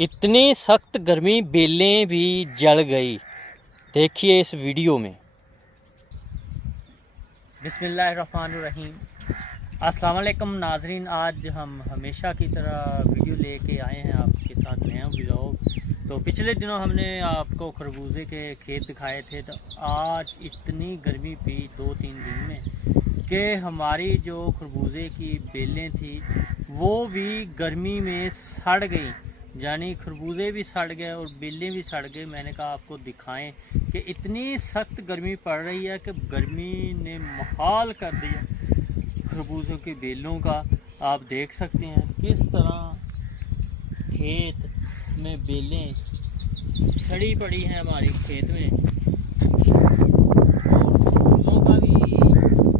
इतनी सख्त गर्मी बेलें भी जल गई। देखिए इस वीडियो में। बिस्मिल्लाहिर्रहमानिर्रहीम। अस्सलाम वालेकुम नाजरीन, आज हम हमेशा की तरह वीडियो लेके आए हैं आपके साथ नया व्लॉग। तो पिछले दिनों हमने आपको खरबूजे के खेत दिखाए थे, तो आज इतनी गर्मी थी 2-3 दिन में कि हमारी जो खरबूजे की बेलें थी वो भी गर्मी में सड़ गई, यानी खरबूजे भी सड़ गए और बेलें भी सड़ गई। मैंने कहा आपको दिखाएं कि इतनी सख्त गर्मी पड़ रही है कि गर्मी ने महाल कर दिया खरबूजों की बेलों का। आप देख सकते हैं किस तरह खेत में बेलें सड़ी पड़ी हैं हमारे खेत में। खरबूजों का भी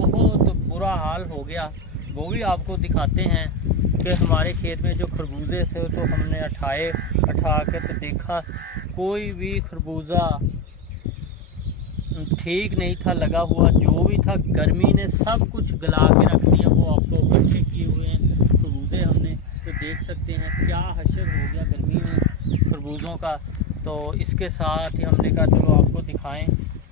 बहुत बुरा हाल हो गया, वो भी आपको दिखाते हैं कि हमारे खेत में जो खरबूजे थे तो हमने उठा के तो देखा कोई भी खरबूजा ठीक नहीं था लगा हुआ। जो भी था गर्मी ने सब कुछ गला के रख दिया। वो आपको इकट्ठे किए हुए हैं खरबूजे हमने, तो देख सकते हैं क्या हशर हो गया गर्मी में खरबूजों का। तो इसके साथ ही हमने कहा चलो आपको दिखाएं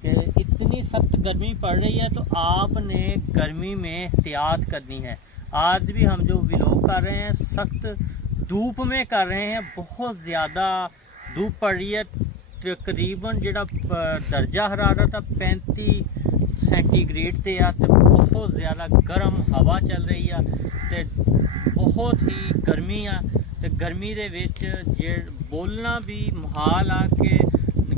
कि इतनी सख्त गर्मी पड़ रही है तो आपने गर्मी में एहतियात करनी है। आज भी हम जो व्लॉग कर रहे हैं सख्त धूप में कर रहे हैं, बहुत ज़्यादा धूप पड़ रही है। तकरीबन जो दर्जा हरारत 35 सेंटीग्रेड ते आ, तो बहुत ज़्यादा गर्म हवा चल रही है, तो बहुत ही गर्मी आ। तो गर्मी दे विच जे बोलना भी मुहाल आ कि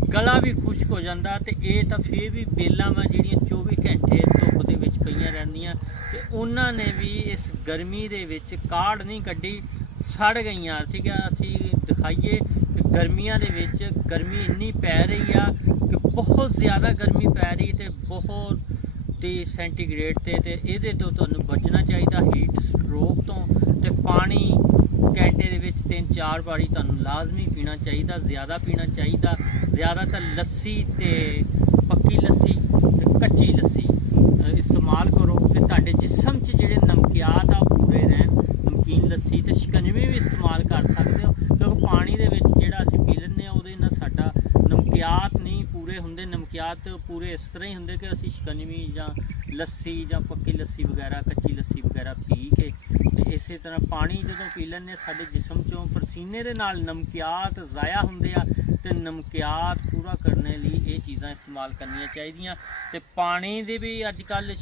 गला भी खुश्क हो जाता। तो ये तो फिर भी बेलां वा जिहड़ियां 24 घंटे धुप्प दे विच पईयां रहिंदियां, ते उन्हां ने भी इस गर्मी दे विच काढ़ नहीं कड्ढी, सड़ गईयां। असीं दिखाइए कि गर्मियां दे विच गर्मी इन्नी पै रही आ कि बहुत ज़्यादा गर्मी पै रही, ते बहुत 30 सेंटीग्रेड ते इहदे तो तुहानूं बचना चाहिए हीट स्ट्रोक तो। ते पानी घंटे दे विच 3-4 बारी तुहानूं लाजमी पीना चाहिए, ज़्यादा पीना चाहिए। ज़्यादातर लस्सी ते पक्की लस्सी ते कच्ची लस्सी इस्तेमाल करो कि तुहाडे जिस्म च जिहड़े नमकियात आ पूरे रहन। नमकीन लस्सी ते शिकंजवी भी इस्तेमाल कर सकते हो, क्योंकि पानी दे विच जिहड़ा असीं पी लैंदे आ उहदे नाल साडा नमकियात नहीं पूरे हुंदे। नमकियात पूरे इस तरह ही हुंदे कि असीं शिकंजवी जां लस्सी जां पक्की लस्सी वगैरह कच्ची लस्सी वगैरह पी के, ते इसे तरह पानी जदों पी लैंदे साडे जिस्म चों पसीने दे नाल नमकियात ज़ाया हुंदे आ, ते नमकियात पूरा करने लिए ये चीज़ां इस्तेमाल करनियां चाहिदियां। ते पानी दी भी अजकल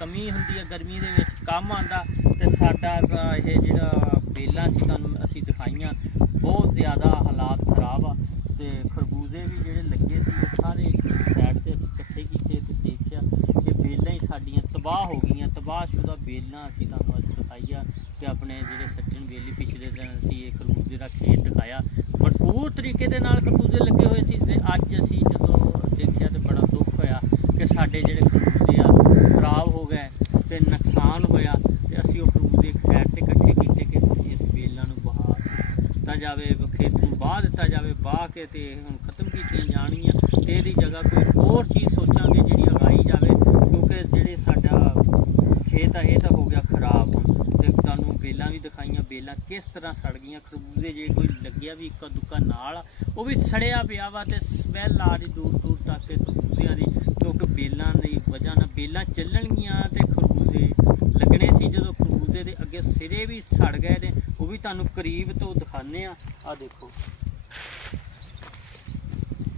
कमी हुंदी है गर्मी दे विच, कम आंदा। ते साडा ये जिहड़ा बेलां सी तुहानूं असीं दिखाइयां बहुत ज़्यादा हालात खराब आ। ते खरबूजे भी जिहड़े लगे सी सारे साइड ते इकट्ठे कीते ते देखिया कि बेलां ही साडियां तबाह हो गईयां। तबाहशुदा बेलां असीं तुहानूं अज दिखाइया कि अपने जिहड़े सज्जन बेली पिछले दिन असीं ये खरबूजे दा खेत दिखाया, भरपूर तरीके दे नाल खरबूजे लगे हुए सी। ते अज असीं जदों देखिया ते बड़ा दुख होया कि साडे जिहड़े खरबूजे आ खराब हो गए ते नुकसान होया। ते असीं ओह खरबूजे एक साइड ते इकट्ठे कीते कि इस बेलां नूं बहा दित्ता जावे, खेत नूं बाह दित्ता जावे। बाह के ते हुण खत्म कीतियां जाणगीਆਂ ते इहदी जगह कोई होर चीज़ सोचांगे जिहड़ी उगाई जावे, क्योंकि जिहड़े साडा खेत है ये तो हो गया खराब। ते तुहानूं बेलां भी दिखाइयां, बेलां किस तरह सड़ गईयां। खरबूजे जे कोई लग्गिया भी इक्का दुक्का नाल वो भी सड़िया पिया वा, ते स्मैल आ रही दूर दूर तक खरबूजियां दी, क्योंकि बेलां दी वजह नाल बेलां चलणगियां ते खरबूजे लगने सी। जदों खरबूजे दे अगे सिरे भी सड़ गए ने, वो भी तुहानूं करीब तो दिखाने आ देखो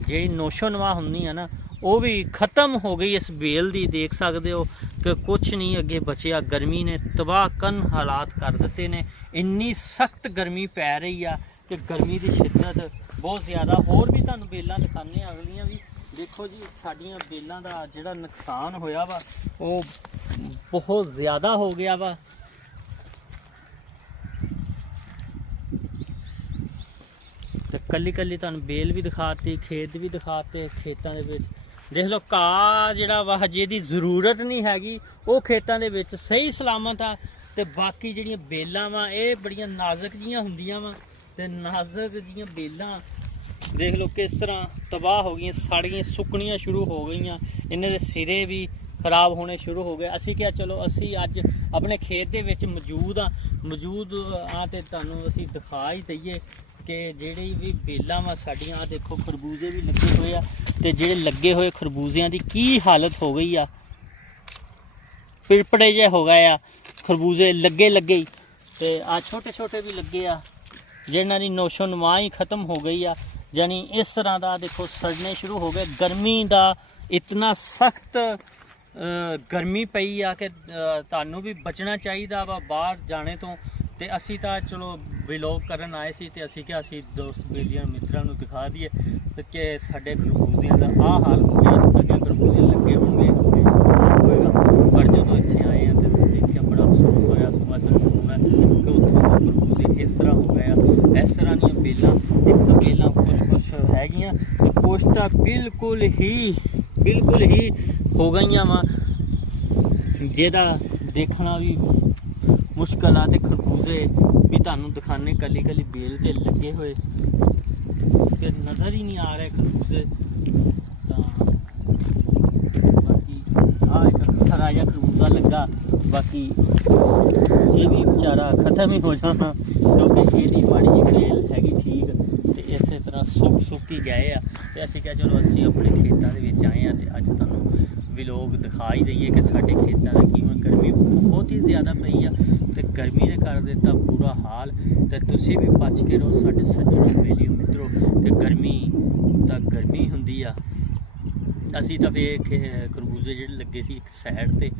जी नोशो नवा हुंदी है ना, वो भी ख़त्म हो गई इस बेल दी। देख सकते हो कि कुछ नहीं अगे बचिया। गर्मी ने तबाह कन हालात कर दिते ने। इन्नी सख्त गर्मी पै रही आ कि गर्मी की शिद्दत बहुत ज़्यादा। होर भी तुहानूं बेलां दिखाने अगलियां भी देखो जी। साडियां बेलां दा जिहड़ा नुकसान होया वा वो बहुत ज़्यादा हो गया वा। तो कल्ली कल्ली तुहानूं बेल भी दिखाती, खेत भी दिखाते। खेतां दे विच देख लो घाह जिहड़ा वा जिहदी ज़रूरत नहीं हैगी वो खेतां दे विच सही सलामत आ। ते बाकी जिहड़ियां बेलां वा ये बड़ियां नाजुक जिहियां हुंदियां वा, ते नाजुक जिहियां बेलां देख लो किस तरह तबाह हो गई, सड़ गई, सुकनियां शुरू हो गई। इन्हां दे सिरे भी खराब होने शुरू हो गए। असी क्या चलो असी अज अपने खेत दे विच मौजूद हाँ ते तुहानूं असी दिखा ही दईए ਕਿ ਜਿਹੜੇ ਵੀ ਬੇਲਾਂ ਵਾ ਸਾਡੀਆਂ, ਆ ਦੇਖੋ ਖਰਬੂਜ਼ੇ ਵੀ ਲੱਗੇ ਹੋਏ ਆ, ਤੇ ਜਿਹੜੇ ਲੱਗੇ ਹੋਏ ਖਰਬੂਜ਼ਿਆਂ ਦੀ ਕੀ ਹਾਲਤ ਹੋ ਗਈ ਆ, ਪਿੜਪੜੇ ਜਿਹੇ ਹੋ ਗਏ ਆ ਖਰਬੂਜ਼ੇ ਲੱਗੇ ਹੀ। ਤੇ ਆ ਛੋਟੇ ਛੋਟੇ ਵੀ ਲੱਗੇ ਆ ਜਿਨ੍ਹਾਂ ਦੀ ਨੋਸ਼ੋ ਨੁਮਾ ਹੀ ਖਤਮ ਹੋ ਗਈ ਆ। ਯਾਨੀ ਇਸ ਤਰ੍ਹਾਂ ਦਾ ਦੇਖੋ ਸੜਨੇ ਸ਼ੁਰੂ ਹੋ ਗਏ। ਗਰਮੀ ਦਾ ਇਤਨਾ ਸਖਤ ਗਰਮੀ ਪਈ ਆ ਕਿ ਤੁਹਾਨੂੰ ਵੀ ਬਚਣਾ ਚਾਹੀਦਾ ਵਾ ਬਾਹਰ ਜਾਣੇ ਤੋਂ। ਤੇ ਅਸੀਂ ਤਾਂ ਚਲੋ ਵਲੌਗ ਕਰਨ ਆਏ ਸੀ, ਤੇ ਅਸੀਂ ਕਿਹਾ ਅਸੀਂ ਦੋਸਤ ਬੇਲੀਆਂ ਮਿੱਤਰਾਂ ਨੂੰ ਦਿਖਾ ਦਈਏ ਕਿ ਸਾਡੇ ਖਰਬੂਜ਼ਿਆਂ ਦਾ ਆਹ ਹਾਲ ਹੋ ਗਿਆ। ਅੱਗੇ ਖਰਬੂਜ਼ੇ ਲੱਗੇ ਹੋਣਗੇ ਹੋਏਗਾ, ਪਰ ਜਦੋਂ ਇੱਥੇ ਆਏ ਆ ਤੇ ਦੇਖਿਆ ਬੜਾ ਅਫਸੋਸ ਹੋਇਆ। ਸੁਬਾਹ ਤੱਕ ਹੈ ਕਿ ਉੱਥੋਂ ਦੇ ਖਰਬੂਜ਼ੇ ਇਸ ਤਰ੍ਹਾਂ ਹੋ ਗਏ ਆ। ਇਸ ਤਰ੍ਹਾਂ ਦੀਆਂ ਬੇਲਾਂ, ਇੱਕ ਤਾਂ ਬੇਲਾਂ ਕੁਛ ਹੈਗੀਆਂ ਤੇ ਕੁਛ ਤਾਂ ਬਿਲਕੁਲ ਹੀ ਹੋ ਗਈਆਂ ਵਾ, ਜਿਹਦਾ ਦੇਖਣਾ ਵੀ ਮੁਸ਼ਕਲ ਆ। ਤੇ ਖਰਬੂਜ਼ੇ ਵੀ ਤੁਹਾਨੂੰ ਦਿਖਾਣੇ ਕੱਲੀ ਬੇਲ ਤੇ ਲੱਗੇ ਹੋਏ, ਤੇ ਨਜ਼ਰ ਹੀ ਨਹੀਂ ਆ ਰਹੇ ਖਰਬੂਜ਼ੇ। ਤਾਂ ਬਾਕੀ ਆ ਇੱਕ ਹਰਾ ਜਿਹਾ ਖਰਬੂਜ਼ਾ ਲੱਗਾ, ਬਾਕੀ ਇਹ ਵੀ ਵਿਚਾਰਾ ਖਤਮ ਹੀ ਹੋ ਜਾਣਾ ਕਿਉਂਕਿ ਇਹਦੀ ਮਾੜੀ ਜਿਹੀ ਬੇਲ ਹੈਗੀ ਠੀਕ, ਤੇ ਇਸੇ ਤਰ੍ਹਾਂ ਸੁੱਕ ਹੀ ਗਏ ਆ। ਤੇ ਅਸੀਂ ਕਿਹਾ ਚਲੋ ਅਸੀਂ ਆਪਣੇ ਖੇਤਾਂ ਦੇ ਵਿੱਚ ਆਏ ਆ ਤੇ ਅੱਜ ਤੁਹਾਨੂੰ ਵਲੌਗ ਦਿਖਾ ਹੀ ਦਈਏ ਕਿ ਸਾਡੇ ਖੇਤਾਂ ਦਾ ਕਿਵੇਂ ਗਰਮੀ ਬਹੁਤ ਹੀ ਜ਼ਿਆਦਾ ਪਈ ਆ, ਤੇ ਗਰਮੀ ਨੇ ਕਰ ਦਿੱਤਾ ਬੁਰਾ ਹਾਲ। ਤੇ ਤੁਸੀਂ ਵੀ ਬਚ ਕੇ ਰਹੋ ਸਾਡੇ ਸੱਜਣੋ ਬੇਲੀਓ ਮਿੱਤਰੋ, ਤੇ ਗਰਮੀ ਤਾਂ ਗਰਮੀ ਹੁੰਦੀ ਆ। ਅਸੀਂ ਤਾਂ ਫਿਰ ਖਰਬੂਜ਼ੇ ਜਿਹੜੇ ਲੱਗੇ ਸੀ ਇੱਕ ਸਾਈਡ ਤੇ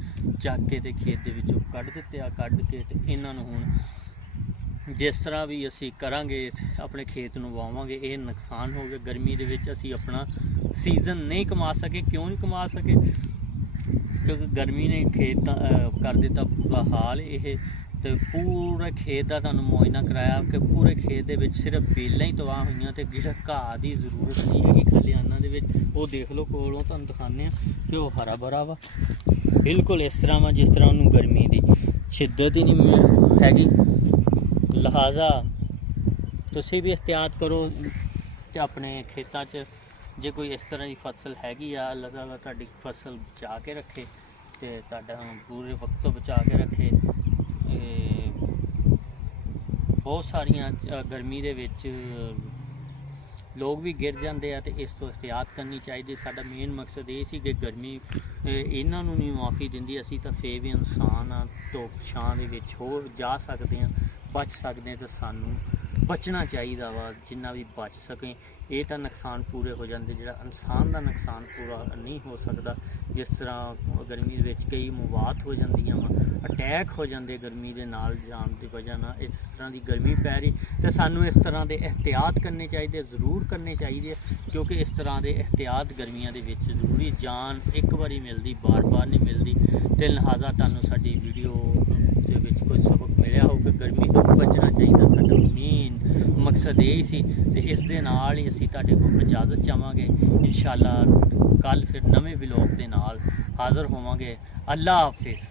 ਚੱਕ ਕੇ ਤੇ ਖੇਤ ਦੇ ਵਿੱਚੋਂ ਕੱਢ ਦਿੱਤੇ ਆ, ਕੱਢ ਕੇ ਤੇ ਇਹਨਾਂ ਨੂੰ ਹੁਣ ਜਿਸ ਤਰ੍ਹਾਂ ਵੀ ਅਸੀਂ ਕਰਾਂਗੇ ਆਪਣੇ ਖੇਤ ਨੂੰ ਵਾਵਾਂਗੇ। ਇਹ ਨੁਕਸਾਨ ਹੋ ਗਿਆ ਗਰਮੀ ਦੇ ਵਿੱਚ, ਅਸੀਂ ਆਪਣਾ ਸੀਜ਼ਨ ਨਹੀਂ ਕਮਾ ਸਕੇ। ਕਿਉਂ ਨਹੀਂ ਕਮਾ ਸਕੇ? ਕਿਉਂਕਿ ਗਰਮੀ ਨੇ ਖੇਤ ਕਰ ਦਿੱਤਾ ਬੁਰਾ ਹਾਲ। ਇਹ ਤੇ ਪੂਰੇ ਖੇਤ ਦਾ ਤੁਹਾਨੂੰ ਮੁਆਇਨਾ ਕਰਾਇਆ ਕਿ ਪੂਰੇ ਖੇਤ ਦੇ ਵਿੱਚ ਸਿਰਫ ਬੇਲਾਂ ਹੀ ਤਬਾਹ ਹੋਈਆਂ, ਤੇ ਜਿਹੜਾ ਘਾਹ ਦੀ ਜ਼ਰੂਰਤ ਨਹੀਂ ਹੈਗੀ ਖਲਿਆਨਾਂ ਦੇ ਵਿੱਚ, ਉਹ ਦੇਖ ਲਓ ਕੋਲੋਂ ਤੁਹਾਨੂੰ ਦਿਖਾਉਂਦੇ ਆ ਕਿ ਉਹ ਹਰਾ ਭਰਾ ਵਾ, ਬਿਲਕੁਲ ਇਸ ਤਰ੍ਹਾਂ ਵਾ ਜਿਸ ਤਰ੍ਹਾਂ ਉਹਨੂੰ ਗਰਮੀ ਦੀ ਸ਼ਿੱਦਤ ਹੀ ਨਹੀਂ ਹੈਗੀ। ਲਿਹਾਜ਼ਾ ਤੁਸੀਂ ਵੀ ਇhtiyat ਕਰੋ ਤੇ ਆਪਣੇ ਖੇਤਾਂ 'ਚ ਜੇ ਕੋਈ ਇਸ ਤਰ੍ਹਾਂ ਦੀ ਫਸਲ ਹੈਗੀ ਆ, ਅੱਲਾਹ ਤਾਲਾ ਤੁਹਾਡੀ ਫਸਲ ਬਚਾ ਕੇ ਰੱਖੇ ਤੇ ਤੁਹਾਡਾ ਪੂਰੇ ਵਕਤ ਤੋਂ ਬਚਾ ਕੇ ਰੱਖੇ। ਬਹੁਤ ਸਾਰੀਆਂ ਗਰਮੀ ਦੇ ਵਿੱਚ ਲੋਕ ਵੀ ਗਿਰ ਜਾਂਦੇ ਆ, ਤੇ ਇਸ ਤੋਂ ਇhtiyat ਕਰਨੀ ਚਾਹੀਦੀ। ਸਾਡਾ ਮੇਨ ਮਕਸਦ ਇਹ ਸੀ ਕਿ ਗਰਮੀ ਇਹਨਾਂ ਨੂੰ ਨਹੀਂ ਮਾਫੀ ਦਿੰਦੀ, ਅਸੀਂ ਤਾਂ ਫੇਰ ਵੀ ਇਨਸਾਨ ਆ, ਧੁੱਪ ਛਾਂ ਦੇ ਵਿੱਚ ਹੋ ਜਾ ਸਕਦੇ ਹਾਂ, ਬਚ ਸਕਦੇ ਹਾਂ, ਤੇ ਸਾਨੂੰ ਬਚਣਾ ਚਾਹੀਦਾ ਵਾ ਜਿੰਨਾ ਵੀ ਬਚ ਸਕੇ। ਇਹ ਤਾਂ ਨੁਕਸਾਨ ਪੂਰੇ ਹੋ ਜਾਂਦੇ, ਜਿਹੜਾ ਇਨਸਾਨ ਦਾ ਨੁਕਸਾਨ ਪੂਰਾ ਨਹੀਂ ਹੋ ਸਕਦਾ। ਜਿਸ ਤਰ੍ਹਾਂ ਗਰਮੀ ਦੇ ਵਿੱਚ ਕਈ ਮੌਤ ਹੋ ਜਾਂਦੀਆਂ ਵਾ, ਅਟੈਕ ਹੋ ਜਾਂਦੇ ਗਰਮੀ ਦੇ ਨਾਲ ਜਾਣ ਦੀ ਵਜ੍ਹਾ ਨਾਲ। ਇਸ ਤਰ੍ਹਾਂ ਦੀ ਗਰਮੀ ਪੈ ਰਹੀ ਤੇ ਸਾਨੂੰ ਇਸ ਤਰ੍ਹਾਂ ਦੇ ਇhtiyat ਕਰਨੇ ਚਾਹੀਦੇ, ਜ਼ਰੂਰ ਕਰਨੇ ਚਾਹੀਦੇ, ਕਿਉਂਕਿ ਇਸ ਤਰ੍ਹਾਂ ਦੇ ਇhtiyat ਗਰਮੀਆਂ ਦੇ ਵਿੱਚ ਜ਼ਰੂਰੀ। ਜਾਨ ਇੱਕ ਵਾਰੀ ਮਿਲਦੀ, ਬਾਰ-ਬਾਰ ਨਹੀਂ ਮਿਲਦੀ। ਤੇ ਲਿਹਾਜ਼ਾ ਤੁਹਾਨੂੰ ਸਾਡੀ ਵੀਡੀਓ ਦੇ ਵਿੱਚ ਕੋਈ ਸਬਕ ਮਿਲਿਆ ਹੋਊਗਾ, ਗਰਮੀ ਤੋਂ ਬਚਣਾ ਚਾਹੀਦਾ। ਸਾਡਾ ਮੇਨ ਮਕਸਦ ਇਹ ਸੀ, ਤੇ ਇਸ ਦੇ ਨਾਲ ਹੀ ਅਸੀਂ ਤੁਹਾਡੇ ਕੋਲ ਇਜਾਜ਼ਤ ਚਾਹਾਂਗੇ। ਇਨਸ਼ਾਅੱਲਾ ਕੱਲ੍ਹ ਫਿਰ ਨਵੇਂ ਵਲੌਗ ਦੇ ਨਾਲ ਹਾਜ਼ਰ ਹੋਵਾਂਗੇ। ਅੱਲਾ ਹਾਫਿਜ਼।